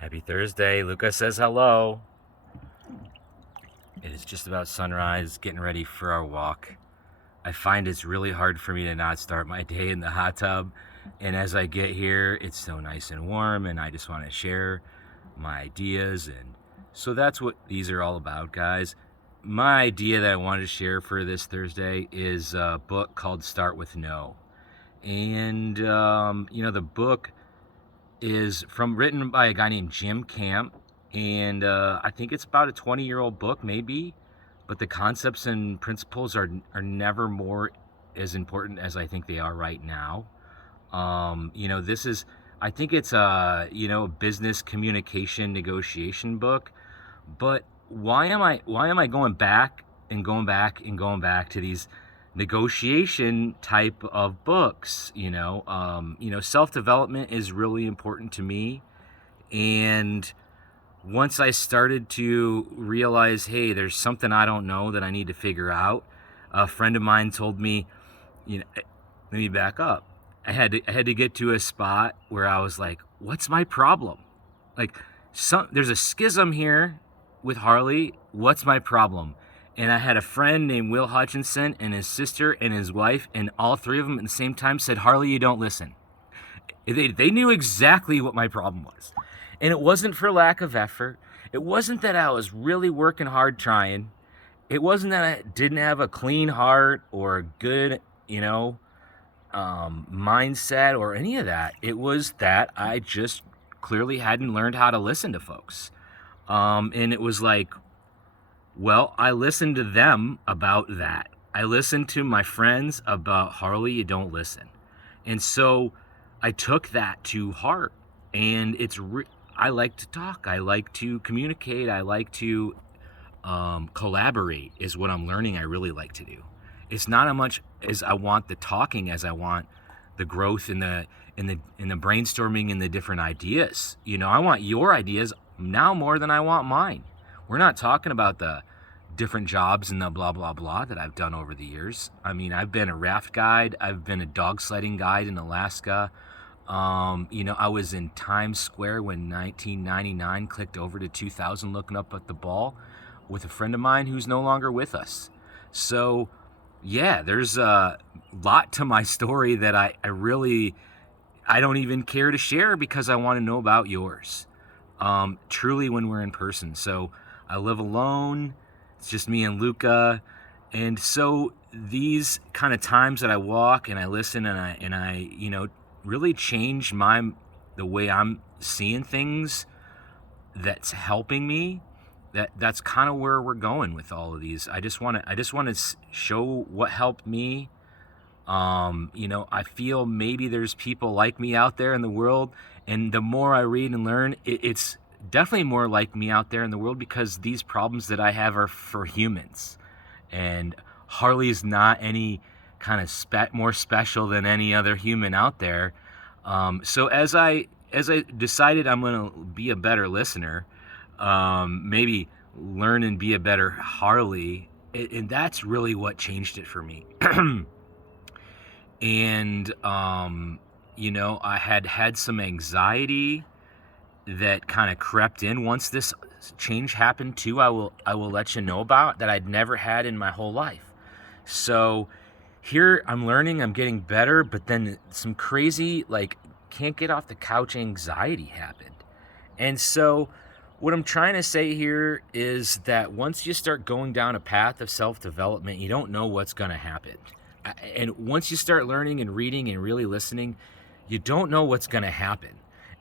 Happy Thursday. Luca says hello. It is just about sunrise, getting ready for our walk. I find it's really hard for me to not start my day in the hot tub. And as I get here, it's so nice and warm, and I just want to share my ideas. And so that's what these are all about, guys. My idea that I wanted to share for this Thursday is a book called Start With No. And, the book is written by a guy named Jim Camp, and I think it's about a 20-year-old book, maybe, but the concepts and principles are never more as important as I think they are right now. This is, I think it's a business communication negotiation book, but why am I going back and going back and going back to these negotiation type of books? Self-development is really important to me. And once I started to realize, hey, there's something I don't know that I need to figure out, a friend of mine told me, let me back up. I had to get to a spot where I was like, what's my problem? Like, there's a schism here with Harley. What's my problem? And I had a friend named Will Hutchinson and his sister and his wife, and all three of them at the same time said, Harley, you don't listen. They knew exactly what my problem was. And it wasn't for lack of effort. It wasn't that I was really working hard trying. It wasn't that I didn't have a clean heart or a good, mindset or any of that. It was that I just clearly hadn't learned how to listen to folks. And it was like, well, I listened to them about that. I listened to my friends about Harley, you don't listen. And so I took that to heart. And I like to talk. I like to communicate. I like to collaborate is what I'm learning I really like to do. It's not as much as I want the talking as I want the growth in the brainstorming and the different ideas. I want your ideas now more than I want mine. We're not talking about the different jobs and the blah, blah, blah that I've done over the years. I mean, I've been a raft guide. I've been a dog sledding guide in Alaska. I was in Times Square when 1999 clicked over to 2000 looking up at the ball with a friend of mine who's no longer with us. So, yeah, there's a lot to my story that I don't even care to share because I want to know about yours. Truly when we're in person. So I live alone. It's just me and Luca. And so these kind of times that I walk and I listen and I really change the way I'm seeing things, that's helping me. That's kind of where we're going with all of these. I just want to show what helped me. I feel maybe there's people like me out there in the world, and the more I read and learn, it's definitely more like me out there in the world, because these problems that I have are for humans, and Harley is not any kind of more special than any other human out there. So as I decided I'm going to be a better listener, maybe learn and be a better Harley, and that's really what changed it for me. And I had some anxiety that kind of crept in once this change happened too. I will let you know about, that I'd never had in my whole life. So here I'm learning, I'm getting better, but then some crazy, can't get off the couch anxiety happened. And so what I'm trying to say here is that once you start going down a path of self-development, you don't know what's going to happen. And once you start learning and reading and really listening, you don't know what's going to happen.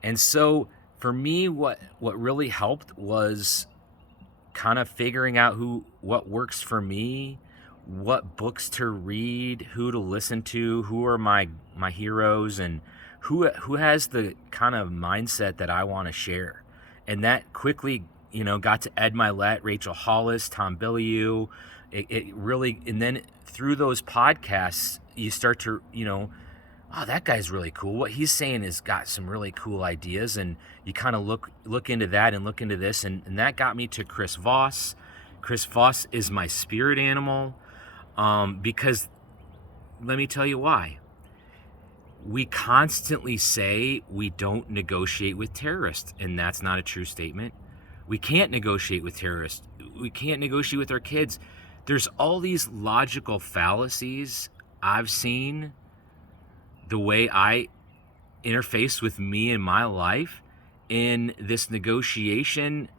And so for me, what really helped was kind of figuring out what works for me, what books to read, who to listen to, who are my heroes, and who has the kind of mindset that I want to share. And that quickly, got to Ed Milet, Rachel Hollis, Tom Bilyeu. It really, and then through those podcasts, you start to, oh, that guy's really cool. What he's saying has got some really cool ideas, and you kind of look into that and look into this, and that got me to Chris Voss. Chris Voss is my spirit animal, because let me tell you why. we constantly say we don't negotiate with terrorists, and that's not a true statement. We can't negotiate with terrorists. We can't negotiate with our kids. There's all these logical fallacies I've seen the way I interface with me in my life in this negotiation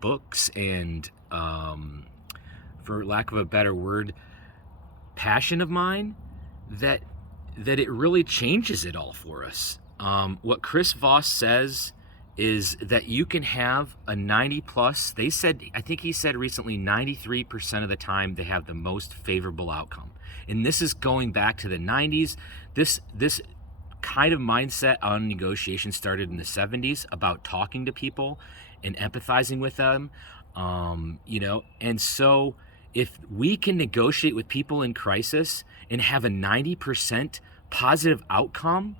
books and, for lack of a better word, passion of mine that it really changes it all for us. What Chris Voss says is that you can have a 90 plus. They said, I think he said recently, 93% of the time they have the most favorable outcome. And this is going back to the 90s. This kind of mindset on negotiation started in the 70s about talking to people and empathizing with them. And so if we can negotiate with people in crisis and have a 90% positive outcome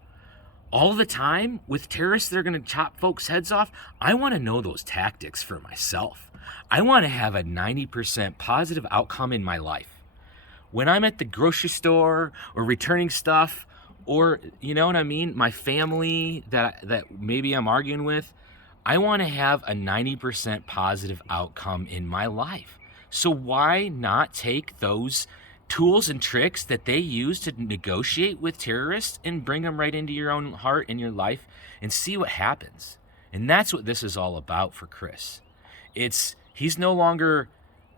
all the time with terrorists that are going to chop folks' heads off, I want to know those tactics for myself. I want to have a 90% positive outcome in my life. When I'm at the grocery store or returning stuff, or, you know what I mean, my family that maybe I'm arguing with, I want to have a 90% positive outcome in my life. So why not take those tools and tricks that they use to negotiate with terrorists and bring them right into your own heart and your life and see what happens? And that's what this is all about for Chris. He's no longer,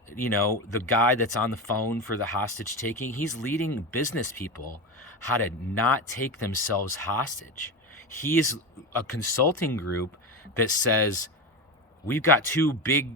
the guy that's on the phone for the hostage taking. He's leading business people how to not take themselves hostage. He is a consulting group that says, we've got two big,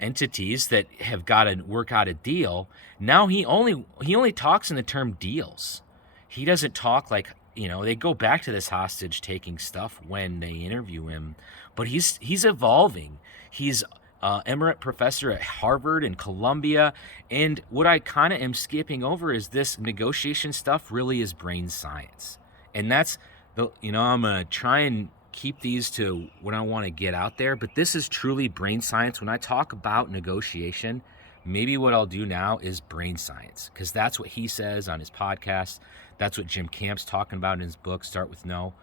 entities that have got to work out a deal. Now he only talks in the term deals. He doesn't talk like, they go back to this hostage taking stuff when they interview him, but he's evolving. He's emerite professor at Harvard and Columbia, and what I kind of am skipping over is this negotiation stuff really is brain science, and that's I'm gonna try and keep these to what I want to get out there, but this is truly brain science. When I talk about negotiation, maybe what I'll do now is brain science, because that's what he says on his podcast. That's what Jim Camp's talking about in his book, Start With No.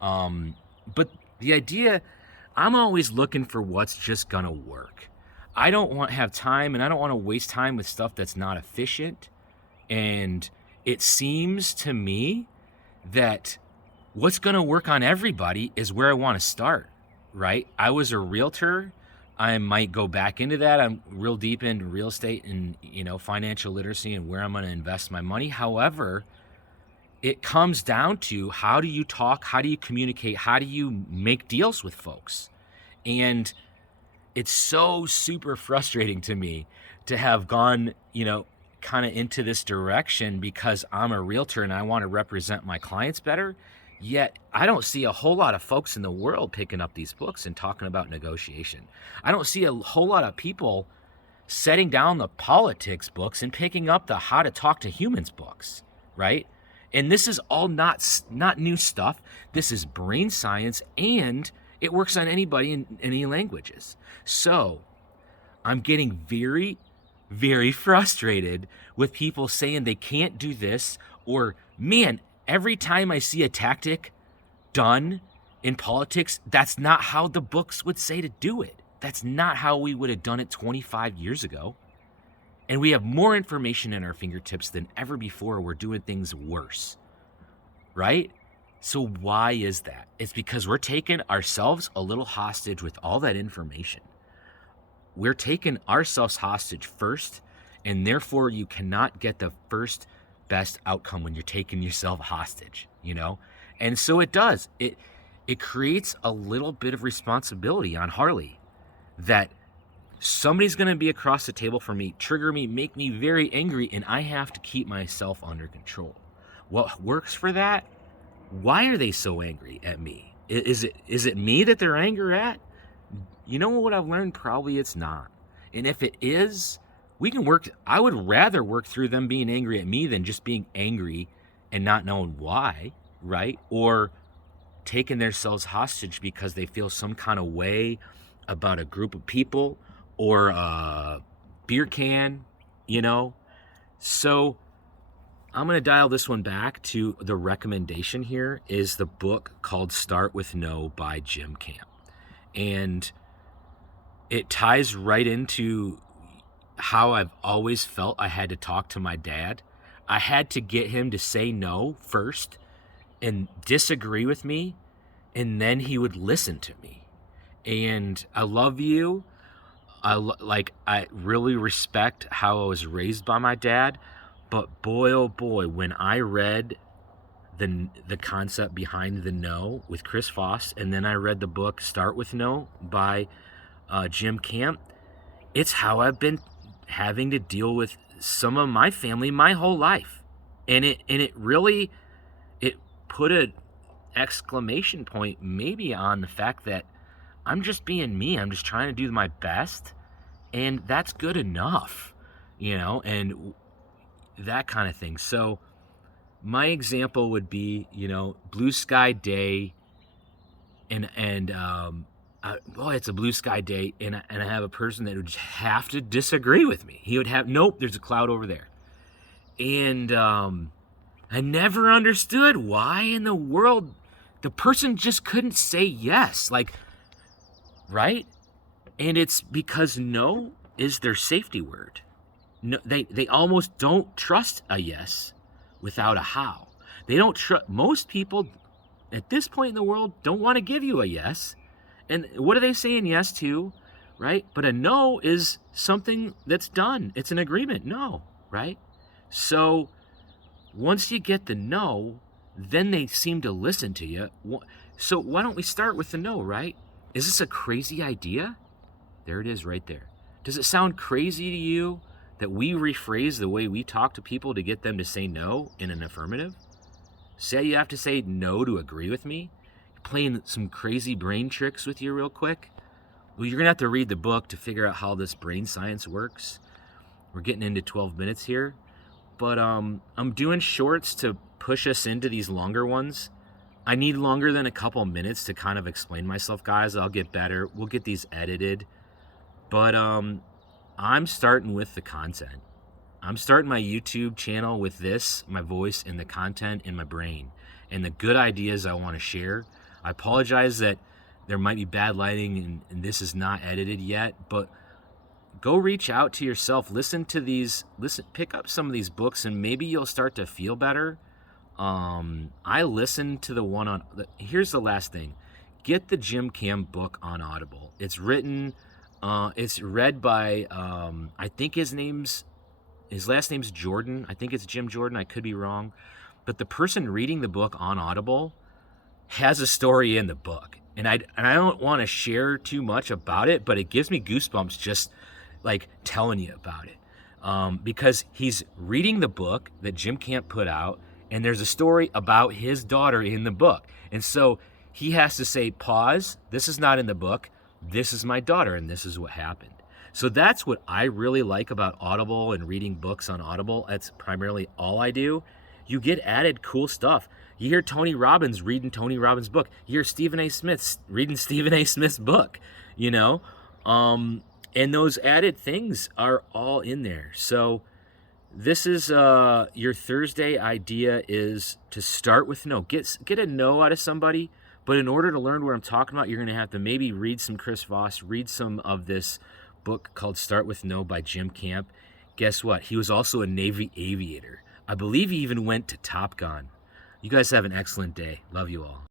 But the idea, I'm always looking for what's just going to work. I don't want to have time, and I don't want to waste time with stuff that's not efficient. And it seems to me that what's going to work on everybody is where I want to start, right? I was a realtor. I might go back into that. I'm real deep into real estate and, financial literacy and where I'm going to invest my money. However, it comes down to, how do you talk? How do you communicate? How do you make deals with folks? And it's so super frustrating to me to have gone, kind of into this direction because I'm a realtor and I want to represent my clients better. Yet I don't see a whole lot of folks in the world picking up these books and talking about negotiation. I don't see a whole lot of people setting down the politics books and picking up the how to talk to humans books, right? And this is all not new stuff. This is brain science, and it works on anybody in any languages. So I'm getting very, very frustrated with people saying they can't do this, or, man, every time I see a tactic done in politics, that's not how the books would say to do it. That's not how we would have done it 25 years ago. And we have more information in our fingertips than ever before. We're doing things worse, right? So why is that? It's because we're taking ourselves a little hostage with all that information. We're taking ourselves hostage first, and therefore you cannot get the first best outcome when you're taking yourself hostage, And so it does. It creates a little bit of responsibility on Harley that somebody's going to be across the table from me, trigger me, make me very angry, and I have to keep myself under control. What works for that? Why are they so angry at me? Is it me that they're angry at? You know what I've learned? Probably it's not. And if it is, we can work. I would rather work through them being angry at me than just being angry and not knowing why, right? Or taking themselves hostage because they feel some kind of way about a group of people or a beer can, So I'm going to dial this one back to the recommendation here is the book called Start With No by Jim Camp. And it ties right into how I've always felt I had to talk to my dad. I had to get him to say no first and disagree with me, and then he would listen to me. And I love you. I really respect how I was raised by my dad, but boy oh boy, when I read the concept behind the no with Chris Foss, and then I read the book Start With No by Jim Camp, it's how I've been having to deal with some of my family my whole life. And it really, it put an exclamation point maybe on the fact that I'm just being me. I'm just trying to do my best, and that's good enough, and that kind of thing. So my example would be, blue sky day, boy, it's a blue sky day, and I have a person that would just have to disagree with me. He would have, nope, there's a cloud over there. And I never understood why in the world the person just couldn't say yes, right? And it's because no is their safety word. No, they almost don't trust a yes without a how. They don't trust, most people at this point in the world don't want to give you a yes. And what are they saying yes to, right? But a no is something that's done. It's an agreement, no, right? So once you get the no, then they seem to listen to you. So why don't we start with the no, right? Is this a crazy idea? There it is right there. Does it sound crazy to you that we rephrase the way we talk to people to get them to say no in an affirmative? Say you have to say no to agree with me? Playing some crazy brain tricks with you real quick? Well, you're going to have to read the book to figure out how this brain science works. We're getting into 12 minutes here. But I'm doing shorts to push us into these longer ones. I need longer than a couple minutes to kind of explain myself, guys. I'll get better. We'll get these edited. But I'm starting with the content. I'm starting my YouTube channel with this, my voice, and the content in my brain, and the good ideas I want to share. I apologize that there might be bad lighting and this is not edited yet, but go reach out to yourself. Listen to these. Pick up some of these books, and maybe you'll start to feel better. I listened to the one on. Here's the last thing: get the Jim Camp book on Audible. It's written. It's read by. I think his last name's Jordan. I think it's Jim Jordan. I could be wrong, but the person reading the book on Audible has a story in the book, and I don't want to share too much about it, but it gives me goosebumps just like telling you about it, because he's reading the book that Jim Camp put out, and there's a story about his daughter in the book, and so he has to say, pause, this is not in the book, this is my daughter, and this is what happened. So that's what I really like about Audible and reading books on Audible. That's primarily all I do. You get added cool stuff. You hear Tony Robbins reading Tony Robbins' book. You hear Stephen A. Smith reading Stephen A. Smith's book, and those added things are all in there. So this is your Thursday idea is to start with no. Get a no out of somebody, but in order to learn what I'm talking about, you're going to have to maybe read some Chris Voss, read some of this book called Start With No by Jim Camp. Guess what? He was also a Navy aviator. I believe he even went to Top Gun. You guys have an excellent day. Love you all.